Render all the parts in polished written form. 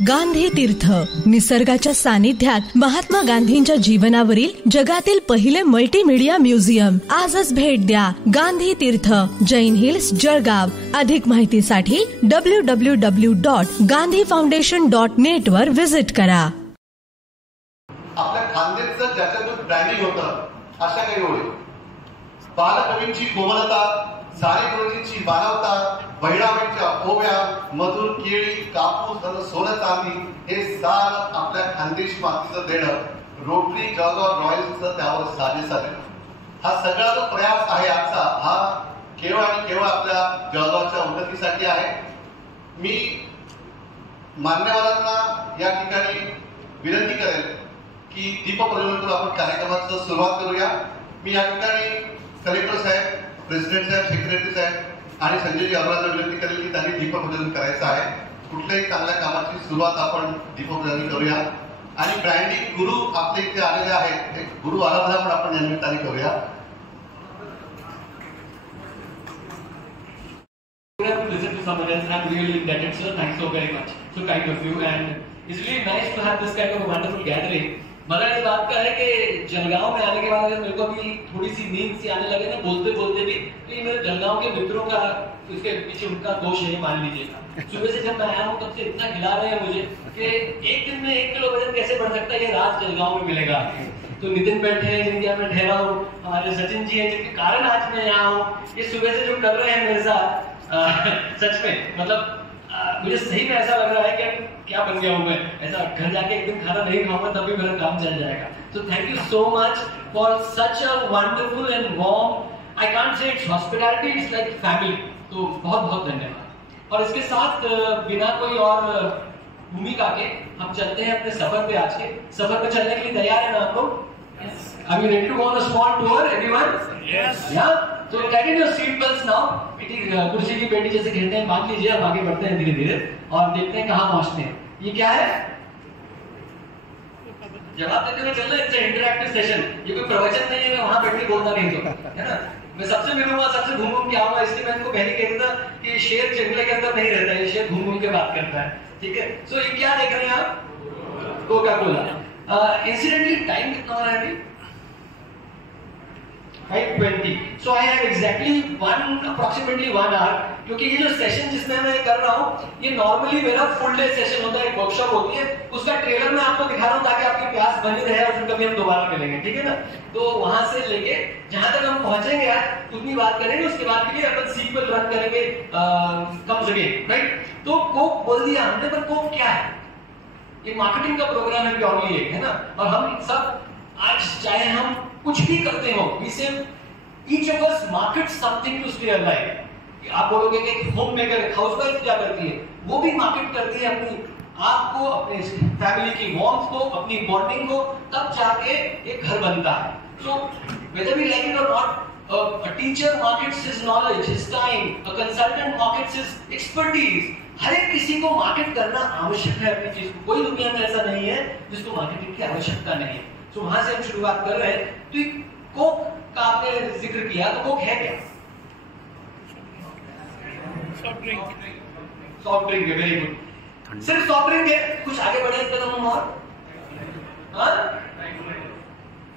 गांधी तीर्थ, निसर्गाच्या सानिध्यात महात्मा गांधींच्या जीवनावरील जगातील पहिले मल्टीमीडिया म्युझियम. आजच भेट द्या. गांधी तीर्थ, जैन हिल्स, जळगाव. अधिक माहितीसाठी www.gandhifoundation.net वर विजिट करा. आपल्या खानदेशचं ज्याच्यातून ब्रँडिंग होतं अशा काही ओळी. बालकवींची कोमलता, सानेगुरुजींची मानवता, बहिणाबाईंच्या ओव्या, मधुर केळी, कापूस आणि सोनं चांदी हे सार आपल्या खानदेश मातीचं देणं. रोटरी जळगाव रॉयल्सचं त्यावर साजेसा देणं. हा सगळा जो प्रयास आहे आजचा, हा केवळ आणि केवळ आपल्या जळगावच्या उन्नतीसाठी आहे. मी मान्यवरांना या ठिकाणी विनंती करेल की दीपप्रज्वलन करून आपण कार्यक्रमाचं सुरुवात करूया. मी या ठिकाणी कलेक्टर साहेब, प्रेसिडेंट साहेब, सेक्रेटरी साहेब आणि संजयजी अरोराला विनंती करेल की त्यांनी दीपप्रज्वलन करायचं आहे. कुठल्याही चांगल्या कामाची सुरुवात आपण दीपप्रज्वलन करूया. आणि ब्रँडिंग गुरु आपल्या इथे आलेले आहेत, एक गुरु आराधना पण आपण या निमित्ताने करूया. Listen to someone else. I'm really indebted, sir. Thanks so very much. So kind of you, and it's really nice to have this kind of a wonderful gathering. मजा इस बात का है कि जलगांव में आने के बाद मेरे को भी थोड़ी सी नींद सी आने लगे ना, बोलते बोलते भी. तो ये मेरे जलगांव के मित्रों का, उसके पीछे उनका दोष है, मान लीजिएगा. सुबह से जब मैं आया हूँ तब से इतना खिला रहे हैं मुझे कि एक दिन में 1 किलो वजन कैसे बढ़ सकता है, ये राज जलगांव में मिलेगा. तो नितिन बैठे हैं जिनके यहाँ मैं ठहरा हूँ, हमारे सचिन जी हैं जिनके कारण आज मैं यहाँ हूँ. ये सुबह से जो कर रहे हैं मेरे साथ, सच में मतलब मुझे सही में ऐसा लग रहा है कि क्या बन गया हूँ मैं. ऐसा घर जाके एक दिन खाना नहीं खाऊंगा तब भी मेरा काम चल जाएगा. So thank you so much for such a wonderful and warm, I can't say it's hospitality, it's like family. तो बहुत बहुत धन्यवाद. और इसके साथ बिना कोई और भूमिका के हम चलते हैं अपने सफर पे. आज के सफर पे चलने के लिए तैयार है ना आप लोग? Are you ready to go on a small tour, everyone? Yes. Yeah. So tighten your seat belts now. कुर्सी की पेटी जैसे खेलते हैं, बांध लीजिए. हम आगे बढ़ते हैं धीरे धीरे और देखते हैं कहाँ पहुँचते हैं. ये क्या है? जवाब देते हुए चलना. It's interactive session. ये कोई प्रवचन नहीं है, मैं वहाँ बैठ के बोलता नहीं तो, है ना. मैं सबसे मिलूंगा, सबसे घूम घूम के आऊंगा. इसलिए मैं इनको पहले कहता था कि शेर जंगल के अंदर नहीं रहता है, शेर घूम घूम के बात करता है. ठीक है. सो ये क्या देख रहे हैं आप? Coca Cola. इंसिडेंटली टाइम कितना हो रहा है अभी? 5:20. So I have exactly approximately 1 hour. क्योंकि ये जो सेशन जिसमें मैं कर रहा हूँ, ये नॉर्मली मेरा फुल डे सेशन होता है, एक वर्कशॉप होती है. उसका ट्रेलर मैं आपको दिखा रहा हूँ ताकि आपकी प्यास बनी रहे और फिर कभी हम दोबारा मिलेंगे. ठीक है ना. तो वहां से लेके जहां तक हम पहुंचेंगे यार उतनी बात करेंगे. उसके बाद के लिए अपन सीक्वल रन करेंगे कम से कम, राइट. तो कोक बोल दिया हमने, पर कोक क्या है? ये मार्केटिंग का प्रोग्राम है प्योरली, एक है ना. और हम सब आज चाहे हम कुछ भी करते हो, we say each of us markets something to stay alive. आप बोलोगे कि होम मेकर, हाउसवाइफ क्या करती है? वो भी मार्केट करती है अपनी आप को, अपने फैमिली की वार्मथ को, अपनी बॉन्डिंग को. तब जाके एक घर बनता है. So whether we like it or not, a teacher markets his knowledge, his time. A consultant markets his expertise. हर एक किसी को मार्केट करना आवश्यक है अपनी चीज को. कोई दुनिया में ऐसा नहीं है जिसको मार्केटिंग की आवश्यकता नहीं है. तो वहां से हम शुरुआत कर रहे हैं. तो कोक का आपने जिक्र किया, तो कोक है क्या? सॉफ्ट ड्रिंक है. Very good. सिर्फ सॉफ्ट ड्रिंक है? कुछ आगे बढ़े एक कदम और.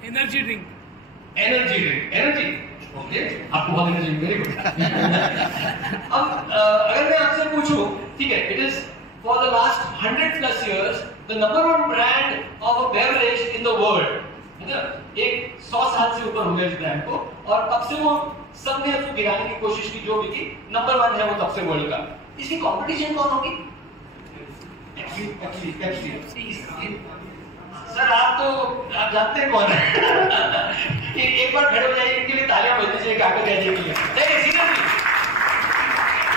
Energy drink. एनर्जी. ओके, आपको बहुत एनर्जी. Very good. अब अगर मैं आपसे पूछूं, ठीक है, it is for the last 100+ years the number 1 brand of a beverage in the world, है ना. एक 100 साल से ऊपर हो गया इस ब्रांड को, और तब से वो सबने उसको गिराने की कोशिश की. जो भी की नंबर 1 है वो तब से वर्ल्ड का. इसकी कंपटीशन कौन होगी? पेप्सी. सर आप जानते हैं कौन है? एक बार खड़े हो जाइए, इनके लिए तालियां बजनी चाहिए आगे कहने के लिए. नहीं सीरियसली,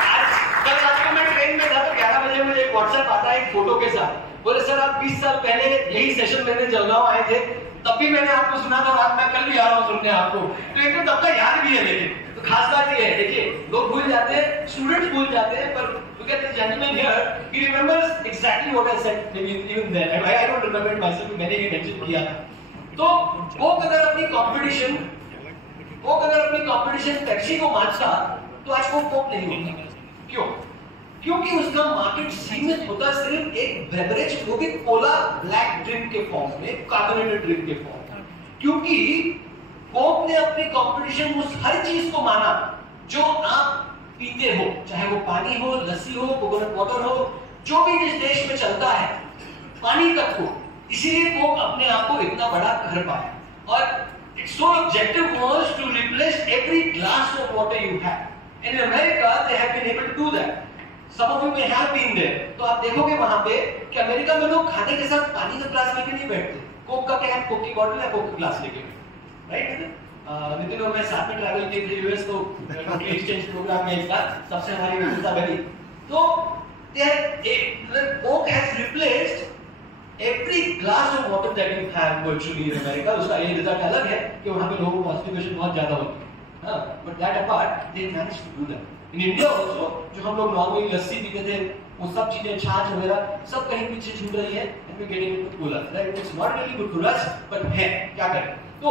आज कल रात को मैं ट्रेन में था तो 11 बजे मुझे एक व्हाट्सएप आता है एक फोटो के साथ. बोले सर आप 20 साल पहले यही सेशन लेने जलगांव आए थे, तब भी मैंने आपको सुना था, और आज मैं कल भी आ रहा हूँ सुनने आपको. तो एक तब का याद भी है. लेकिन तो खास बात ये है, देखिए लोग भूल जाते हैं, स्टूडेंट्स भूल जाते हैं, पर look at this gentleman here, he remembers exactly what I said even then. I don't remember it myself, मैंने ये मेंशन किया था. तो कोक अगर अपनी कंपटीशन पेप्सी को मानता तो आज कोक नहीं होता. क्यों? क्योंकि उसका मार्केट सीमित होता सिर्फ एक बेवरेज, वो भी कोला ब्लैक ड्रिंक के फॉर्म में, कार्बोनेटेड ड्रिंक के फॉर्म में। क्योंकि कोक ने अपनी कंपटीशन उस हर चीज को माना जो आप पीते हो, चाहे वो पानी हो, लस्सी हो, कोकोनट वाटर हो, जो भी जिस देश में चलता है, पानी तक हो। इसीलिए कोक अपने आप को इतना बड़ा कर पाया। और its sole objective was to replace every glass of water you have. In America, they have been able to do that. Some of you may have been there. तो आप देखोगे वहां पे कि अमेरिका में लोग खाने के साथ पानी का ग्लास लेके नहीं बैठते, कोक का क्या है, कोक की बॉटल या कोक का ग्लास लेके, राइट? नितिन और मैं साथ में ट्रैवल किए थे यूएस, तो टोटली एक्सचेंज प्रोग्राम में एक साथ सबसे हमारी मित्रता बनी। तो Coke has replaced every glass of water that you have virtually in America. उसका ये रिजल्ट अलग है कि वहां पे लोगों को कॉन्स्टिपेशन बहुत ज्यादा होती है, but that apart they manage to do that. In India also जो हम लोग नॉर्मली लस्सी पीते थे, वो सब चीजें, छाछ वगैरह सब कहीं पीछे छूट रही है, and we getting into cooler, right? It's not really good for us, but है, क्या करें? तो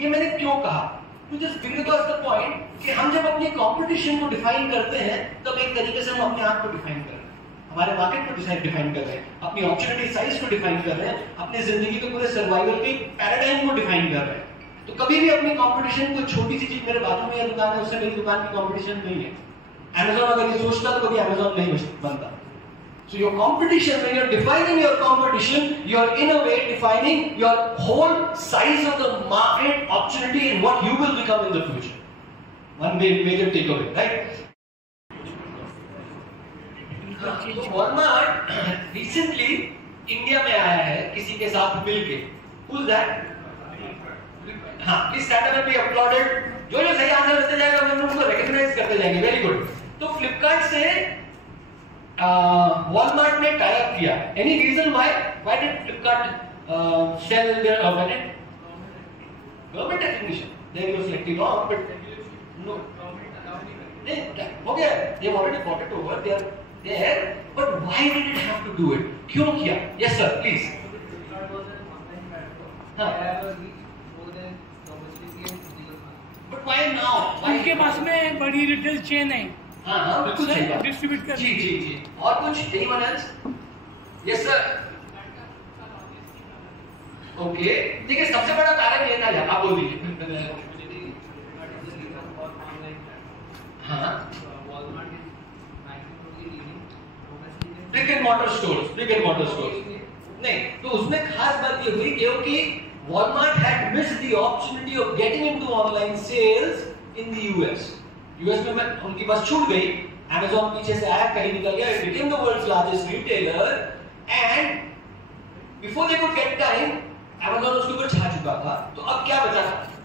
ये मैंने क्यों कहा, to just bring across the point कि हम जब अपनी कंपटीशन को डिफाइन करते हैं, तब एक तरीके से हम अपने आप को डिफाइन कर रहे हैं, हमारे मार्केट को डिफाइन कर रहे हैं, अपनी अपॉर्चुनिटी साइज को डिफाइन कर रहे हैं, अपनी जिंदगी के पूरे सर्वाइवल के पैराडाइम को डिफाइन कर रहे हैं। तो कभी भी अपनी कंपटीशन को, छोटी सी चीज मेरे बाजू में ये दुकान है, उससे मेरी दुकान की कंपटीशन नहीं है। Amazon अगर ये सोचता तो कभी Amazon नहीं बनता। So your competition, when you're defining your competition, you're in a way defining your whole size of the market opportunity and what you will become in the future. One major takeaway, right? तो Walmart recently India में आया है किसी के साथ मिलके। Who's that? हाँ, please stand up and be applauded. जो सही आंसर देते जाएगा हम उनको रिकॉग्नाइज करते जाएंगे, वेरी गुड। तो फ्लिपकार्ट से वॉलमार्ट ने टाई अप किया। Any reason why did Flipkart sell their government recognition? There was like long, but no, हो गया, they already got it over, they are there, but why did it have to do it? क्यों किया? Yes sir, please. But why now? उनके पास में बड़ी retail chain है। हाँ हाँ बिल्कुल सही बात। डिस्ट्रीब्यूट कर। जी जी जी। और कुछ? anyone else? Yes sir. Okay, देखिए सबसे बड़ा कारण ये था, आप बोल दीजिए। हाँ। Brick and mortar stores। नहीं, तो उसमें खास बात ये हुई क्योंकि Walmart had missed the opportunity of getting into online sales in the US. US में उनकी बस छूट गई, Amazon पीछे से आया, कहीं निकल गया, it became the world's largest retailer, and before they could get time, Amazon उसके ऊपर छा चुका था। तो अब क्या बचा?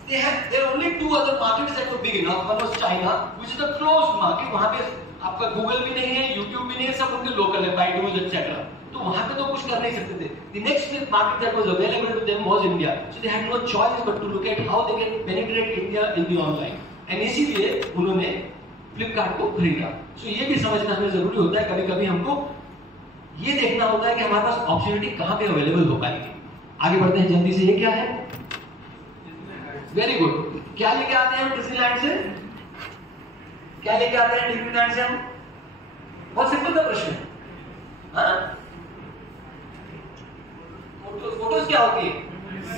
There are only two other markets that were big enough. One was China, which is a closed market. वहाँ पे आपका Google भी नहीं है, YouTube भी नहीं है, सब उनके लोकल है, Baidu etc. तो वहां पे तो कुछ कर नहीं सकते थे। The next market that was available to them was India. So they had no choice but to look at how they can penetrate India in the online. And इसीलिए उन्होंने फ्लिपकार्ट को खरीदा। So ये भी समझना हमें जरूरी होता है, कभी-कभी हमको ये देखना होता है कि हमारे पास अपॉर्चुनिटी कहाँ पे अवेलेबल हो पाएगी। आगे बढ़ते हैं जल्दी से। ये क्या है? Very good. क्या लेके आते हैं हम डिज्नीलैंड से? क्या लेके आते हैं डिज्नीलैंड से हम? बहुत सिंपल सा प्रश्न है। हाँ? फोटोज क्या होती है?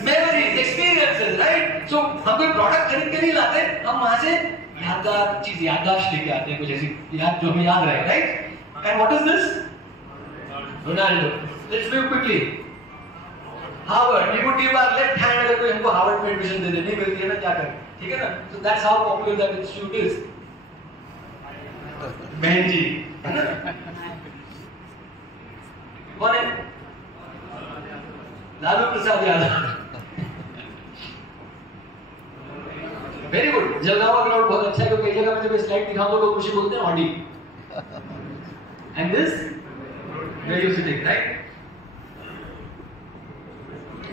Memories, experiences, right? सो हम कोई प्रोडक्ट खरीद के नहीं लाते, हम वहां से यादगार चीज, याददाश्त लेके आते हैं, कुछ ऐसी याद जो हमें याद रहे, right? And what is this? Ronaldo. Let's move quickly. Harvard, we would give our left hand अगर कोई हमको हार्वर्ड में एडमिशन दे दे, नहीं मिलती है ना, क्या करें? ठीक है ना? So that's how popular that institute is. बहन जी, कौन है? लालू प्रसाद यादव। Very good. जलगांव का ग्राउंड बहुत अच्छा है, क्योंकि कई जगह पे जब स्लाइड दिखाऊं तो लोग मुझे बोलते हैं Audi. And this where you sitting, right?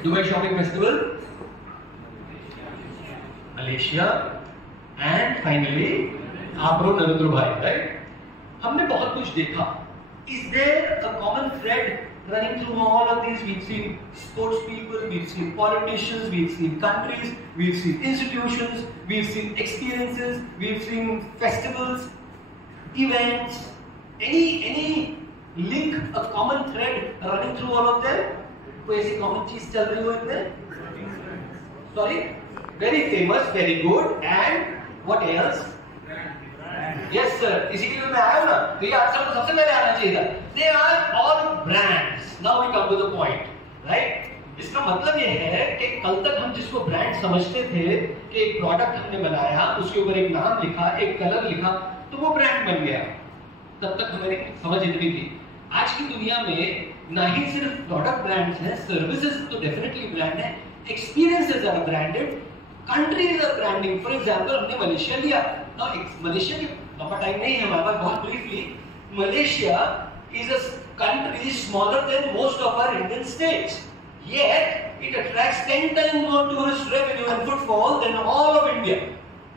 Dubai shopping festival, Malaysia, and finally आब्रो नरेंद्र भाई, राइट? हमने बहुत कुछ देखा। Is there a common thread running through all of these? We've seen sports people, we've seen politicians, we've seen countries, we've seen institutions, we've seen experiences, we've seen festivals, events, any link, a common thread running through all of them? कोई ऐसी common चीज चल रही हो इनमें? Sorry, very famous, very good, and what else? Yes sir, इसी के लिए मैं आया हूँ ना, तो ये आंसर तो सबसे पहले आना चाहिए था. They are all brands. Now we come to the point, right? इसका मतलब ये है कि कल तक हम जिसको ब्रांड समझते थे कि एक प्रोडक्ट हमने बनाया, उसके ऊपर एक नाम लिखा, एक कलर लिखा, तो वो ब्रांड बन गया. तब तक हमारी समझ इतनी थी. आज की दुनिया में ना ही सिर्फ प्रोडक्ट ब्रांड्स हैं, सर्विसेज तो डेफिनेटली ब्रांड है, experiences are branded, countries are branding. For example हमने मलेशिया लिया. मलेशिया की टाइम नहीं है हमारे पास, बहुत briefly, Malaysia is a country smaller than most of our Indian states, yet it attracts 10 times more tourist revenue and footfall than all of India.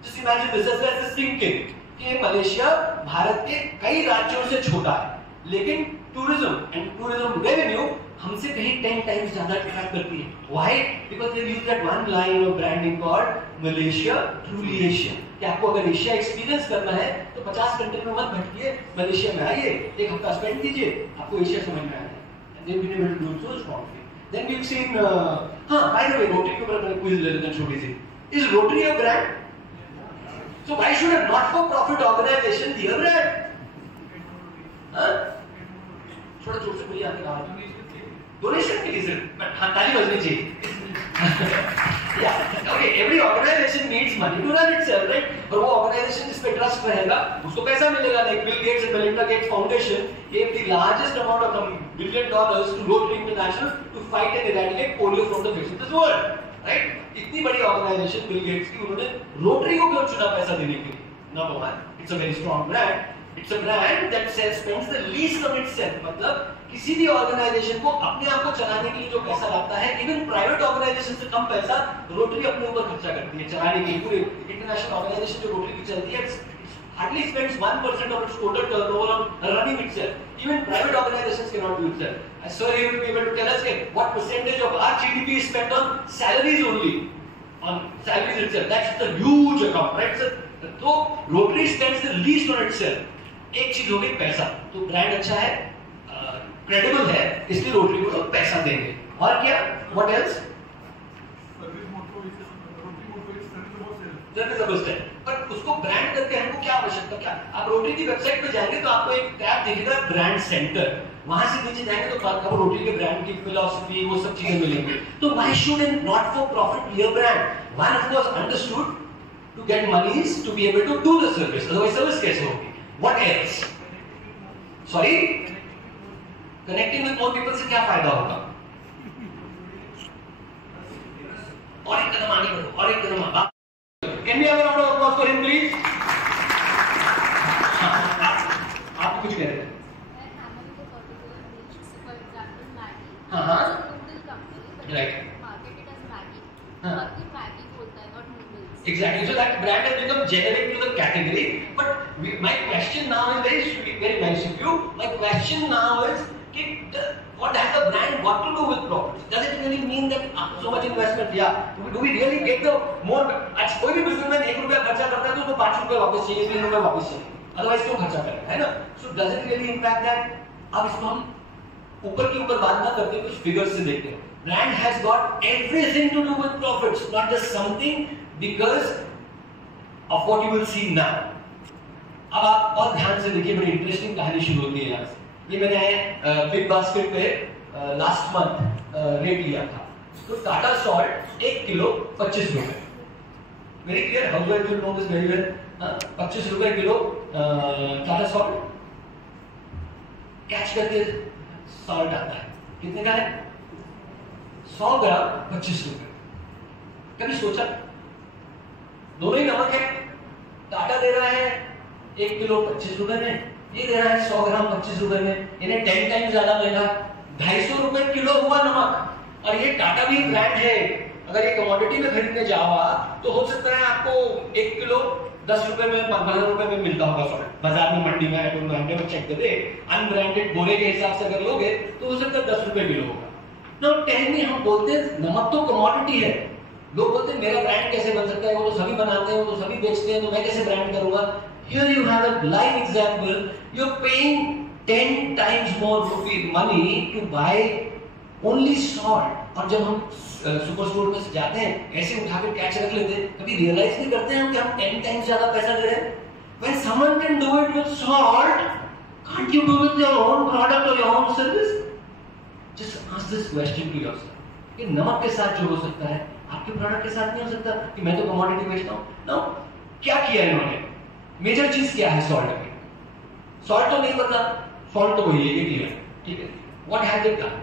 Just imagine this, as thinking कि Malaysia Bharat के कई राज्यों से छोटा है, लेकिन tourism and tourism revenue हमसे कहीं 10 टाइम्स ज्यादा अट्रैक्ट करती है. Why? Because they use that one line of branding called Malaysia truly Asia. कि आपको अगर एशिया एक्सपीरियंस करना है तो 50 कंट्री में मत भटकिए, मलेशिया में आइए, एक हफ्ता स्पेंड कीजिए, आपको एशिया समझ में आएगा. And they've been able to do so strongly. Then we've seen, by the way, Rotary के ऊपर अपने क्विज ले लेते हैं छोटी सी. Is Rotary a brand? So why should a not-for-profit organization be a brand? हाँ? थोड़ा जोर से बोलिए आपकी आवाज. Donation के लिए सिर्फ, but हाँ ताली बजनी चाहिए. Yeah, okay. Every organization needs money to run itself, right? और वो organization जिस पे trust रहेगा, उसको पैसा मिलेगा. Like Bill Gates and Melinda Gates Foundation gave the largest amount of $1 billion to Rotary International to fight and eradicate polio from the face of this world, right? इतनी बड़ी organization Bill Gates की, उन्होंने Rotary को क्यों चुना पैसा देने के लिए? Number one, it's a very strong brand. It's a brand that spends the least of itself. मतलब किसी भी ऑर्गेनाइजेशन को अपने आप को चलाने के लिए जो पैसा लगता है, इवन प्राइवेट ऑर्गेनाइजेशन से कम पैसा रोटरी अपने ऊपर खर्चा करती है चलाने के लिए. पूरे इंटरनेशनल ऑर्गेनाइजेशन जो रोटरी की चलती है, hardly spends 1% of its total turnover on running itself. Even private organizations cannot do itself. So he will be able to tell us what percentage of our GDP is spent on salaries only, on salaries itself. That's the huge account, right? So Rotary spends the least on itself. एक चीज होगी पैसा. तो brand अच्छा है, credible है, इसलिए rotary को लोग पैसा देंगे. और क्या? What else? पर उसको ब्रांड करके हमको क्या आवश्यकता? क्या आप रोटरी की वेबसाइट पे जाएंगे तो आपको एक टैब दिखेगा ब्रांड सेंटर. वहां से नीचे जाएंगे तो आपको रोटरी के ब्रांड की फिलॉसफी, वो सब चीजें मिलेंगी. तो why should a not for profit be a brand? One of course understood to get monies to be able to do the service. Otherwise service कैसे होगी? What else? Sorry? Connecting with more people से क्या फायदा होगा? और एक कदम आगे बढ़ो, और एक कदम आगे. Can we have a round of applause for him, please? आप कुछ कह रहे थे? हाँ. Right. Exactly. So that brand has become generic to the category. But my question now is very nice of you. My question now is, what has the brand got to do with profits? Does it really mean that after so much investment, do we really get the more? आज कोई भी businessman 1 रुपया खर्चा करता है तो उसको 5 रुपये वापस चाहिए, 3 रुपये वापस चाहिए. Otherwise क्यों खर्चा करेगा, है ना? So does it really impact that? अब इसको हम ऊपर की ऊपर बात ना करते, कुछ फिगर्स से देखते हैं. Brand has got everything to do with profits, not just something because of what you will see now. अब आप और ध्यान से देखिए, बड़ी इंटरेस्टिंग कहानी शुरू होती है यहाँ से. ये मैंने बिग बास्केट पे लास्ट मंथ रेट लिया था. तो टाटा सॉल्ट 1 किलो 25 रुपए. Very clear, how do I know this very well. 25 रुपए किलो टाटा सॉल्ट. कैच करके सॉल्ट आता है, कितने का है? 100 ग्राम 25 रुपए. कभी सोचा? दोनों ही नमक है. टाटा दे रहा है 1 किलो 25 रुपए में, ये दे रहा है 100 ग्राम 25 रुपए में. इन्हें 10 टाइम ज्यादा मिलेगा. 250 रुपए किलो हुआ नमक. और ये टाटा भी ब्रांड है. अगर ये कमोडिटी में खरीदने जाओ तो हो सकता है आपको 1 किलो 10 रुपए में 15 रुपए में मिलता होगा सॉल्ट बाजार में, मंडी में. तो चेक कर दे, अनब्रांडेड बोरे के हिसाब से अगर लोगे तो हो सकता है 10 रुपए किलो होगा. नाउ टेल मी, हम बोलते हैं नमक तो कमोडिटी है. लोग बोलते हैं मेरा ब्रांड कैसे बन सकता है, वो तो सभी बनाते हैं, वो तो सभी बेचते हैं, तो मैं कैसे ब्रांड करूंगा? Here you have a live example. You're paying 10 times more money to buy only salt. और जब हम सुपर स्टोर में जाते हैं, ऐसे उठा के कैच रख लेते हैं, कभी रियलाइज नहीं करते हैं कि हम 10 टाइम्स ज्यादा पैसा दे रहे हैं. When someone can do it with salt, can't you do it with your own product or your own service? Just ask this question to yourself. कि नमक के साथ जो हो सकता है, आपके प्रोडक्ट के साथ नहीं हो सकता. कि मैं तो कमोडिटी बेचता हूँ. Now, क्या किया इन्होंने? मेजर चीज क्या है सॉल्ट में? सॉल्ट तो नहीं पता, सॉल्ट तो वही है, ये क्लियर, ठीक है. What have they done?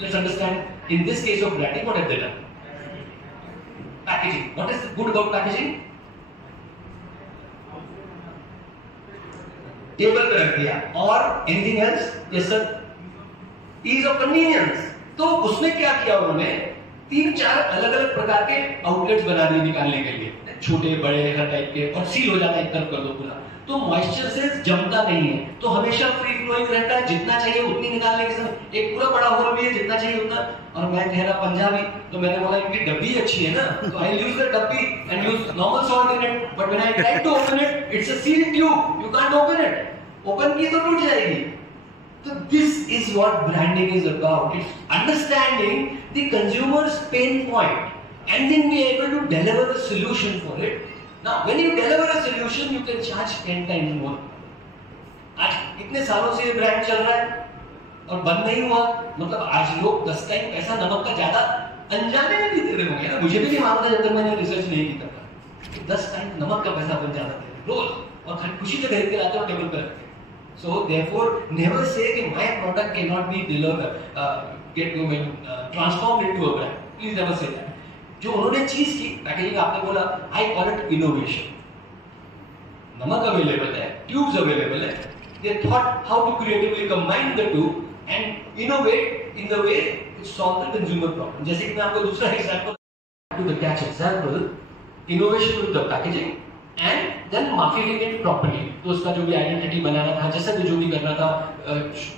Let's understand in this case of branding what have they done? Packaging. What is good about packaging? Table पे रख दिया. और anything else? Yes sir. Ease of convenience. तो उसने क्या किया, उन्होंने 3-4 अलग-अलग प्रकार के आउटलेट्स बना दिए निकालने के लिए, छोटे बड़े हर टाइप के, और सील हो जाता है, एक तरफ कर दो पूरा, तो मॉइस्चर से जमता नहीं है, तो हमेशा फ्री फ्लोइंग रहता है. जितना चाहिए उतनी निकालने के समय एक पूरा बड़ा होल भी है, जितना चाहिए उतना. और मैं कह रहा पंजाबी, तो मैंने बोला इनकी डब्बी अच्छी है ना, तो आई यूज द डब्बी and use normal salt in it, but when I try to open it, it's a sealed tube, you can't open it. Open की तो टूट जाएगी. So this is what branding is about. It's understanding the consumer's pain point and then be able to deliver a solution for it. Now, when you deliver a solution, you can charge 10 times more. आज इतने सालों से ये brand चल रहा है और बंद नहीं हुआ. मतलब आज लोग 10 टाइम पैसा नमक का ज्यादा अनजाने में भी दे रहे होंगे ना. मुझे भी नहीं मालूम था जब तक मैंने रिसर्च नहीं की तब. 10 टाइम नमक का पैसा अपन ज्यादा दे रहे रोज, और खुशी से खरीद के लाते हो टेबल पर. So therefore, never say that my product cannot be delivered, transformed into a brand. Please never say that. जो उन्होंने चीज की पैकेजिंग, आपने बोला, I call it innovation. नमक अवेलेबल है, ट्यूब्स अवेलेबल है. They thought how to creatively combine the two and innovate in the way to solve the consumer problem. जैसे कि मैं आपको दूसरा example to the catch example, innovation with the packaging. And then marketing it properly. तो उसका जो भी identity बनाना था, जैसा भी जो भी करना था,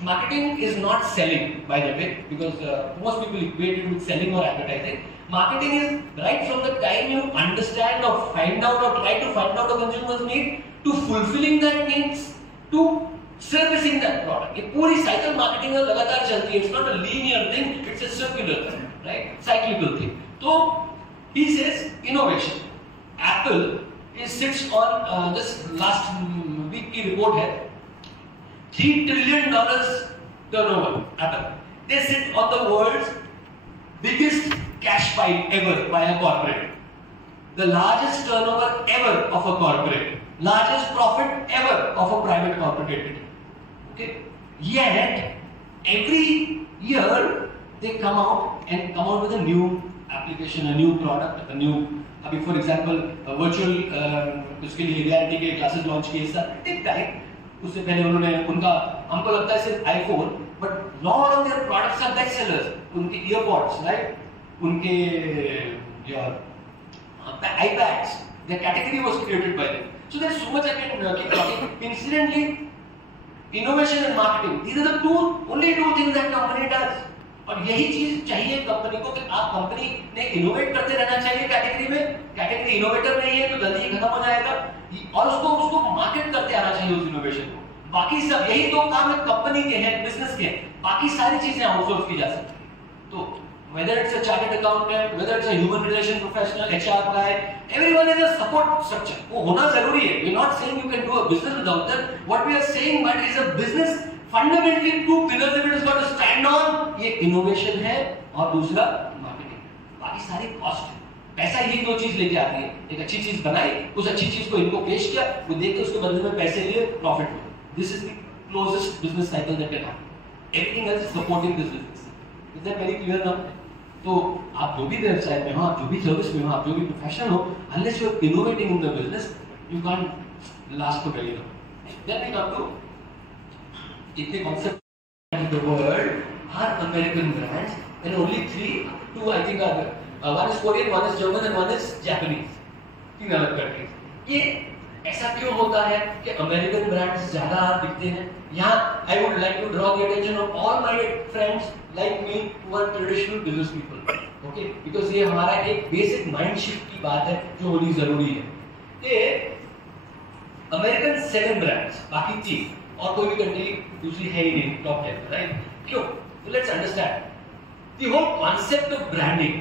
marketing is not selling by the way, because most people equate it with selling or advertising. Marketing is right from the time you understand or find out or try to find out the consumer's need to fulfilling that needs to servicing that product. ये पूरी cycle marketing में लगातार चलती है. It's not a linear thing, it's a circular thing, right? Cyclical thing. तो he says innovation. Apple it sits on this last week की report है, $3 trillion turnover. Apple, they sit on the world's biggest cash pile ever by a corporate, the largest turnover ever of a corporate, largest profit ever of a private corporate entity. Okay, yet every year they come out with a new application, a new product, a new. अभी for example virtual उसके लिए reality के classes launch किए. टिक time उससे पहले उन्होंने उनका, हमको लगता है सिर्फ iPhone, but lot of their products are best sellers. उनके ईयरपॉड्स, राइट, उनके iPads, their category was created by them. So there's so much I can keep talking. Incidentally, innovation and marketing, these are the only two things that company does. और यही चीज चाहिए company को कि आप company ने innovate करते रहना चाहिए कैटेगरी में. कैटेगरी इनोवेटर नहीं है तो जल्दी ही खत्म हो जाएगा, और उसको मार्केट करते आना चाहिए उस इनोवेशन को. बाकी सब यही दो काम है कंपनी के हैं, बिजनेस के हैं. बाकी सारी चीजें आउटसोर्स की जा सकती है. तो whether it's a chartered accountant, whether it's a human relation professional, HR guy, everyone is a support structure. वो होना जरूरी है. We're not saying you can do a business without them. What we are saying that is a business fundamentally two pillars it is got to stand on. ये innovation है और दूसरा marketing. बाकी सारी कॉस्ट है. पैसा ही दो चीज लेके आती है. एक अच्छी चीज बनाई, उस अच्छी चीज को इनको पेश किया, वो देके उसके बदले में पैसे लिए, प्रॉफिट हुआ. This is the closest business cycle that can happen. Everything else is supporting this business. Is that very clear now? तो आप जो भी व्यवसाय में हो, आप जो भी सर्विस में हो, आप जो भी प्रोफेशनल हो, unless you are innovating in the business, you can't last for very long. Then we come to इतने concept in the world are American brands, and only two I think are one is Korean, one is German, and one is Japanese. 3 अलग countries. ये ऐसा क्यों होता है कि American brands ज्यादा बिकते हैं? यहाँ I would like to draw the attention of all my friends like me who are traditional business people. Okay, because ये हमारा एक बेसिक माइंड शिफ्ट की बात है जो होनी जरूरी है. कि अमेरिकन 7 ब्रांड्स, बाकी 3 और कोई भी कंट्री दूसरी है ही नहीं टॉप 10, राइट? क्यों? So let's understand the whole concept of branding,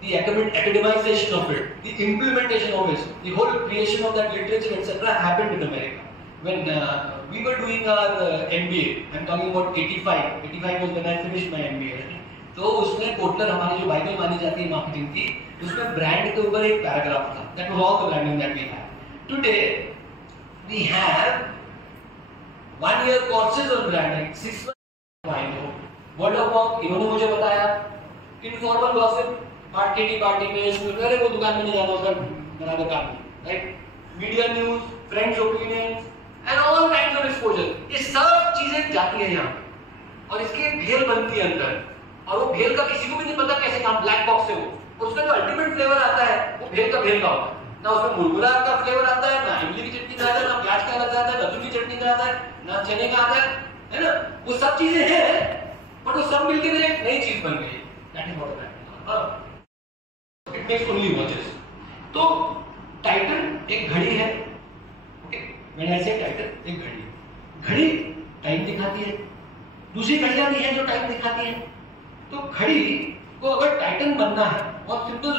the academization of it, the implementation of it, the whole creation of that literature, etc. happened in America. When we were doing our MBA, I'm talking about 85 was when I finished my MBA. तो उसमें Kotler हमारी जो Bible मानी जाती है marketing की, उसमें brand के ऊपर एक पैराग्राफ था. That was all the branding that we had. Today we have 1 year courses on branding, 6 months I know. Word of mouth, इन्होंने मुझे बताया. Informal gossip, पार्टी में इसमें अरे वो दुकान में नहीं जाना उसका बराबर काम नहीं, right? Media news, friends opinions and all kinds of exposure, ये सब चीजें जाती है यहाँ और इसकी एक भेल बनती है अंदर, और वो भेल का किसी को भी नहीं पता कैसे काम, ब्लैक बॉक्स है वो. और उसका जो अल्टीमेट फ्लेवर आता है वो भेल का होता है. ना उसमें मुरमुरा का फ्लेवर आता है, ना इमली की चटनी का आता है, ना प्याज का आता है, लहसुन की चटनी का आता है, ना चने का आता है ना? वो सब चीजें हैं बट वो सब मिलकर एक नई चीज बन गई. That is what that it makes only watches. तो टाइटन एक घड़ी है. ओके, मैंने ऐसे टाइटन एक घड़ी टाइम दिखाती है. दूसरी घड़ियां भी हैं जो टाइम दिखाती हैं. तो घड़ी को अगर टाइटन बनना है, बहुत सिंपल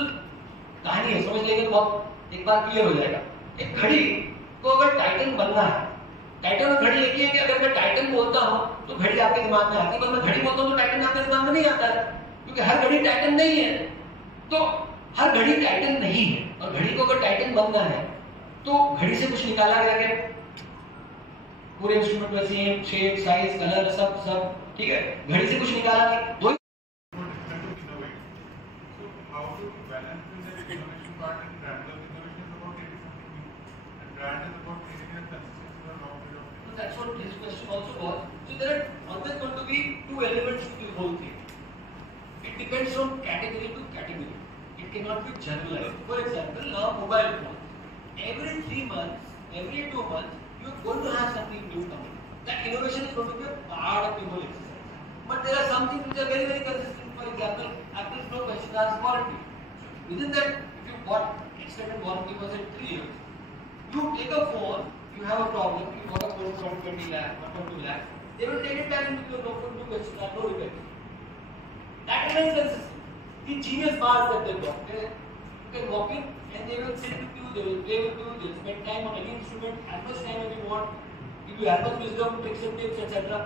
कहानी है, समझ लेंगे तो बहुत एक बार क्लियर हो जाएगा. एक घड़ी को अगर टाइटन बनना है, टाइटन और घड़ी एक ही है कि अगर मैं टाइटन बोलता हूं तो घड़ी आपके दिमाग में आती है, पर मैं घड़ी बोलता हूं तो टाइटन आपके दिमाग में नहीं आता है, क्योंकि हर घड़ी टाइटन नहीं है. तो हर घड़ी टाइटन नहीं है, और घड़ी को अगर टाइटन बनना है तो घड़ी से कुछ निकाला गया क्या? पूरे इंस्ट्रूमेंट में सेम शेप, साइज, कलर सब ठीक है. घड़ी से कुछ निकाला नहीं. दो That's what his question also was. So there are always going to be 2 elements to the whole thing. It depends from category to category. It cannot be generalized. For example, now mobile phone. Every 3 months, every 2 months, you are going to have something new coming. That innovation is going to be a part of the whole exercise. But there are some things which are very, very consistent. For example, Apple's no question asked warranty. Within that, if you bought extended warranty for say 3 years, you take a phone, you have a problem, you bought a phone for 20 lakh, 1.2 lakh, they will take it back into your no phone, no question, no repair. That remains consistent. The genius bars that they got, you can walk in and they will sit with you, they will play with you, they will spend time on any instrument, as much time as you want, give you as much wisdom, tricks and tips, etc.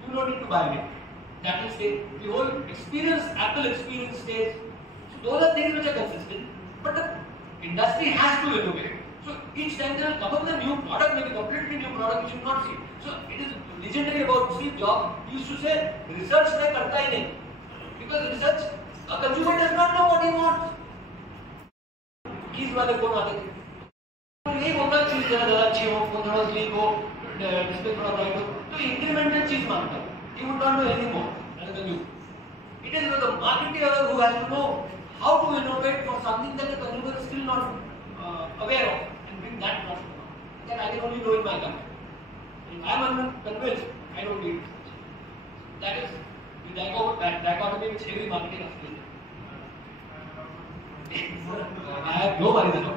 You don't need to buy it. That will stay. The whole experience, Apple experience stays. So those are things which are consistent, but the industry has to innovate. So each time there will come up with a new product, maybe completely new product which you have not seen. So it is legendary about Steve Jobs. He used to say, research मैं करता ही नहीं, because research, a consumer does not know what he wants. Keys वाले phone आते थे, तो नहीं बोलता चीज ज़्यादा अच्छी हो, फोन थोड़ा स्लीक हो, डिस्प्ले थोड़ा ब्राइट हो, तो इंक्रीमेंटल चीज मांगता है. He would not know anything more rather than you. It is the marketer who has to know how to innovate for something that the consumer is still not aware of. That product that I can only know in my company. If I am convinced, I don't need it. That is the dichotomy which every marketer has to do. I have no worries at all.